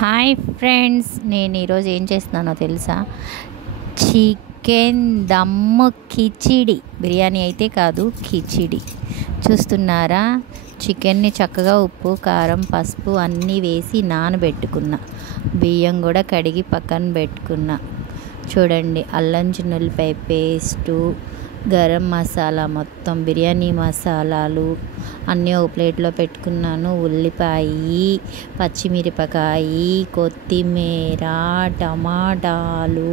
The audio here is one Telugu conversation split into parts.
హాయ్ ఫ్రెండ్స్, నేను ఈరోజు ఏం చేస్తున్నానో తెలుసా? చికెన్ దమ్ కిచిడి. బిర్యానీ అయితే కాదు, కిచిడి. చూస్తున్నారా? చికెన్ని చక్కగా ఉప్పు, కారం, పసుపు అన్నీ వేసి నానబెట్టుకున్నా. బియ్యం కూడా కడిగి పక్కన పెట్టుకున్నా. చూడండి, అల్లం చిన్నులపై పేస్టు, గరం మసాలా, మొత్తం బిర్యానీ మసాలాలు అన్నీ ఒక ప్లేట్లో పెట్టుకున్నాను. ఉల్లిపాయ, పచ్చిమిరపకాయ, కొత్తిమీర, టమాటాలు,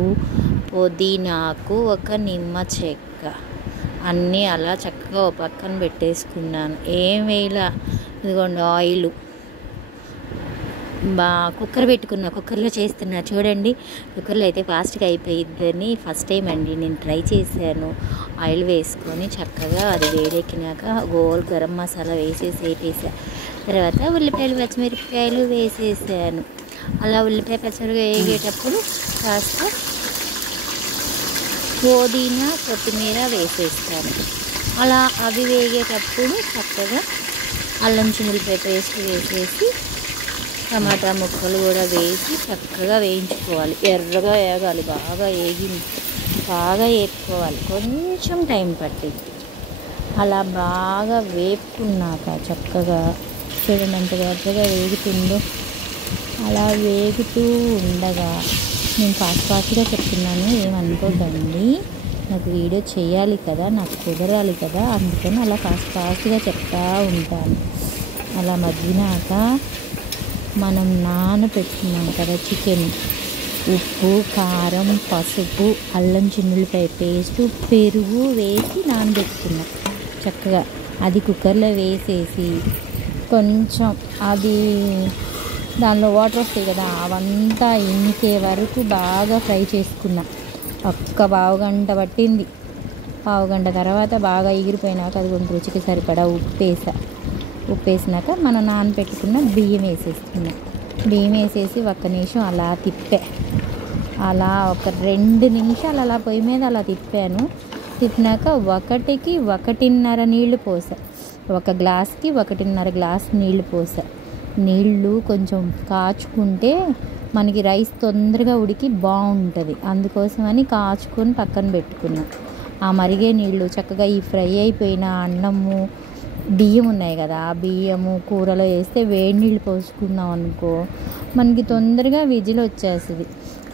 పుదీనాకు ఒక నిమ్మ చెక్క అన్నీ అలా చక్కగా ఒక పక్కన పెట్టేసుకున్నాను. ఏం వేయలా. ఇదిగోండి ఆయిల్ కుక్కర్ పెట్టుకున్నా. కుక్కర్లో చేస్తున్నా. చూడండి, కుక్కర్లో అయితే ఫాస్ట్గా అయిపోయిద్దని ఫస్ట్ టైం అండి నేను ట్రై చేశాను. ఆయిల్ వేసుకొని చక్కగా అది వేడెక్కినాక గోల్ గరం మసాలా వేపేసా. తర్వాత ఉల్లిపాయలు, పచ్చిమిరపకాయలు వేసేసాను. అలా ఉల్లిపాయ పచ్చిమిరపకాయ వేగేటప్పుడు కాస్త పుదీనా, కొత్తిమీర వేసేస్తాను. అలా అవి వేగేటప్పుడు చక్కగా అల్లం చిన్నులపై పేస్ట్ వేసేసి టమాటా ముక్కలు కూడా వేసి చక్కగా వేయించుకోవాలి. ఎర్రగా వేగాలి, బాగా వేపుకోవాలి. కొంచెం టైం పట్టింది. అలా బాగా వేపుకున్నాక చక్కగా చూడండి ఎంత ఎర్రగా వేగుతుందో. అలా వేగుతూ ఉండగా నేను ఫాస్ట్గా చెప్తున్నాను, ఏమనుకోకండి. నాకు వీడియో చేయాలి కదా, నాకు కుదరాలి కదా, అందుకని అలా ఫాస్ట్గా చెప్తూ ఉంటాను. అలా మగ్గినాక మనం నానబెట్టుకున్నాం కదా చికెన్, ఉప్పు, కారం, పసుపు, అల్లం చిన్నులపై పేస్టు, పెరుగు వేసి నానబెట్టుకున్నాం చక్కగా. అది కుక్కర్లో వేసేసి కొంచెం అది దానిలో వాటర్ వస్తాయి కదా, అవంతా ఇంకే వరకు బాగా ఫ్రై చేసుకున్నా. ఒక్క పావుగంట పట్టింది. పావుగంట తర్వాత బాగా ఎగిరిపోయినాక అది కొంచెం రుచికి సరిపడా ఉప్పేసినాక మనం నానబెట్టుకున్న బియ్యం వేసేసుకున్నా. బియ్యం వేసేసి ఒక్క నిమిషం అలా అలా ఒక 2 నిమిషాలు అలా పొయ్యి మీద అలా తిప్పినాక 1కి 1.5 నీళ్లు పోసా. ఒక గ్లాస్కి 1.5 గ్లాస్ నీళ్లు పోసా. నీళ్ళు కొంచెం కాచుకుంటే మనకి రైస్ తొందరగా ఉడికి బాగుంటుంది. అందుకోసమని కాచుకొని పక్కన పెట్టుకున్నా. ఆ మరిగే నీళ్ళు చక్కగా ఈ ఫ్రై అయిపోయిన అన్నము, బియ్యం ఉన్నాయి కదా, ఆ బియ్యము కూరలో వేస్తే వేడి నీళ్ళు పోసుకున్నాం అనుకో మనకి తొందరగా విజిల్ వచ్చేస్తుంది.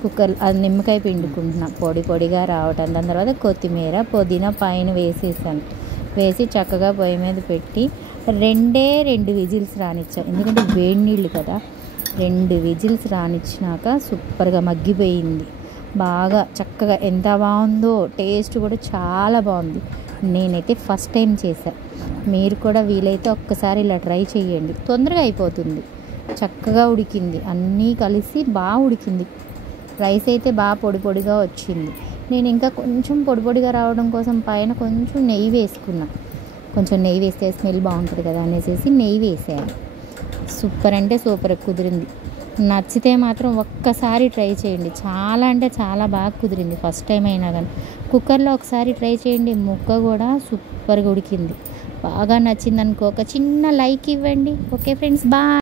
కుక్కర్ అది నిమ్మకాయ పిండుకుంటున్నా పొడిగా రావటం. దాని తర్వాత కొత్తిమీర, పుదీనా పైన వేసేసాను. వేసి చక్కగా పొయ్యి మీద పెట్టి 2 విజిల్స్ రానిచ్చాను. ఎందుకంటే వేడి నీళ్ళు కదా. 2 విజిల్స్ రానిచ్చినాక సూపర్గా మగ్గిపోయింది. బాగా చక్కగా ఎంత బాగుందో. టేస్ట్ కూడా చాలా బాగుంది. నేనైతే ఫస్ట్ టైం చేశాను. మీరు కూడా వీలైతే ఒక్కసారి ఇలా ట్రై చేయండి. తొందరగా అయిపోతుంది. చక్కగా ఉడికింది, అన్నీ కలిసి బాగా ఉడికింది. రైస్ అయితే బాగా పొడిగా వచ్చింది. నేను ఇంకా కొంచెం పొడిగా రావడం కోసం పైన కొంచెం నెయ్యి వేసుకున్నా. కొంచెం నెయ్యి వేస్తే స్మెల్ బాగుంటుంది కదా అనేసి నెయ్యి వేసాను. సూపర్ అంటే సూపర్ కుదిరింది. నచ్చితే మాత్రం ఒక్కసారి ట్రై చేయండి. చాలా అంటే చాలా బాగా కుదిరింది. ఫస్ట్ టైం అయినా కానీ కుక్కర్లో ఒకసారి ట్రై చేయండి. ముక్క కూడా సూపర్గా ఉడికింది. బాగా నచ్చింది అనుకో ఒక చిన్న లైక్ ఇవ్వండి. Okay friends, bye.